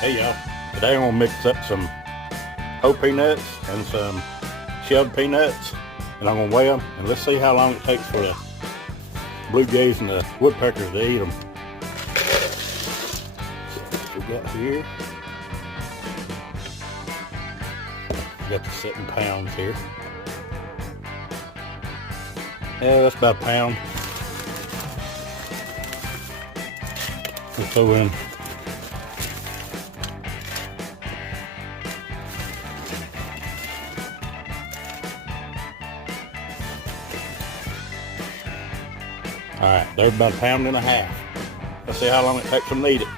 Hey y'all, today I'm gonna mix up some whole peanuts and some shelled peanuts, and I'm gonna weigh them, and let's see how long it takes for the blue jays and the woodpeckers to eat them. So what we got here, we got the 7 pounds here. Yeah, that's about a pound. We'll throw in alright, there's about a pound and a half. Let's see how long it takes them to eat it.